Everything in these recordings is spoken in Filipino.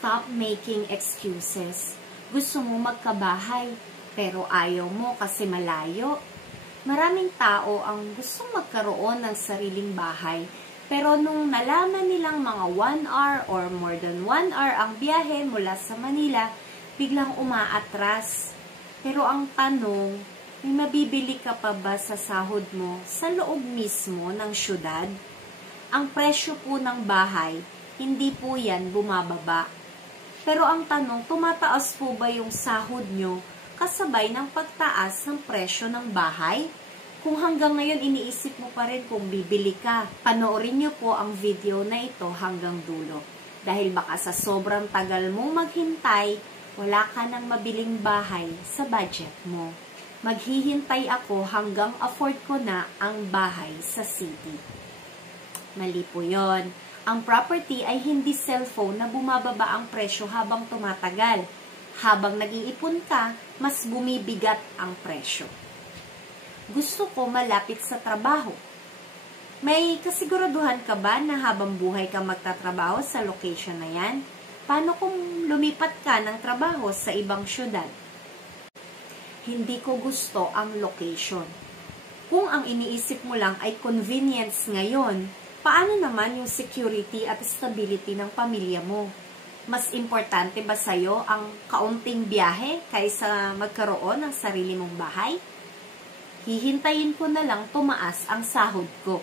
Stop making excuses. Gusto mo magkabahay, pero ayaw mo kasi malayo. Maraming tao ang gustong magkaroon ng sariling bahay, pero nung nalaman nilang mga 1 hour or more than 1 hour ang biyahe mula sa Manila, biglang umaatras. Pero ang tanong, may mabibili ka pa ba sa sahod mo sa loob mismo ng syudad? Ang presyo po ng bahay, hindi po yan bumababa. Pero ang tanong, tumataas po ba yung sahod nyo kasabay ng pagtaas ng presyo ng bahay? Kung hanggang ngayon iniisip mo pa rin kung bibili ka, panoorin nyo po ang video na ito hanggang dulo. Dahil baka sa sobrang tagal mong maghintay, wala ka nang mabiling bahay sa budget mo. Maghihintay ako hanggang afford ko na ang bahay sa city. Mali po yun. Ang property ay hindi cellphone na bumababa ang presyo habang tumatagal. Habang nag-iipon ka, mas bumibigat ang presyo. Gusto ko malapit sa trabaho. May kasiguraduhan ka ba na habang buhay ka magtatrabaho sa location na yan? Paano kung lumipat ka ng trabaho sa ibang syudad? Hindi ko gusto ang location. Kung ang iniisip mo lang ay convenience ngayon, paano naman yung security at stability ng pamilya mo? Mas importante ba sa'yo ang kaunting biyahe kaysa magkaroon ng sarili mong bahay? Hihintayin ko na lang tumaas ang sahod ko.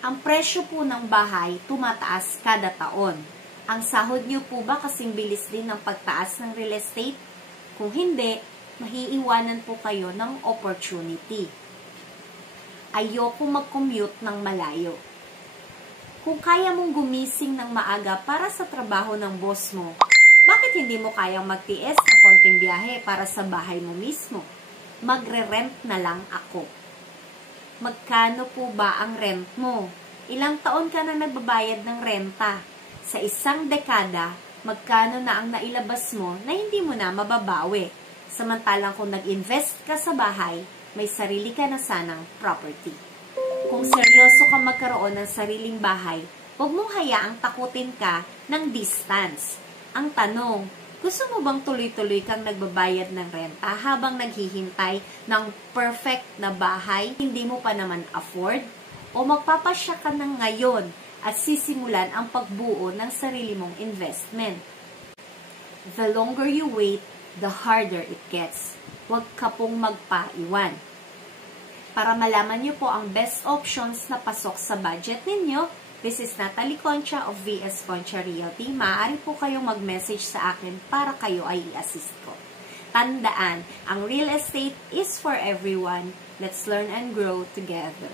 Ang presyo po ng bahay tumataas kada taon. Ang sahod niyo po ba kasing bilis din ng pagtaas ng real estate? Kung hindi, mahiiwanan po kayo ng opportunity. Ayoko mag-commute ng malayo. Kung kaya mong gumising ng maaga para sa trabaho ng boss mo, bakit hindi mo kayang magtiis ng konting biyahe para sa bahay mo mismo? Magre-rent na lang ako. Magkano po ba ang rent mo? Ilang taon ka na nagbabayad ng renta? Sa isang dekada, magkano na ang nailabas mo na hindi mo na mababawi? Samantalang kung nag-invest ka sa bahay, may sarili ka na sanang property. Kung seryoso ka magkaroon ng sariling bahay, huwag mong hayaang takutin ka ng distance. Ang tanong, gusto mo bang tuloy-tuloy kang nagbabayad ng renta habang naghihintay ng perfect na bahay hindi mo pa naman afford? O magpapasya ka ng ngayon at sisimulan ang pagbuo ng sarili mong investment? The longer you wait, the harder it gets. Huwag ka pong magpaiwan. Para malaman niyo po ang best options na pasok sa budget ninyo, this is Natalie Concha of VS Concha Realty. Maaari po kayong mag-message sa akin para kayo ay i-assist ko. Tandaan, ang real estate is for everyone. Let's learn and grow together.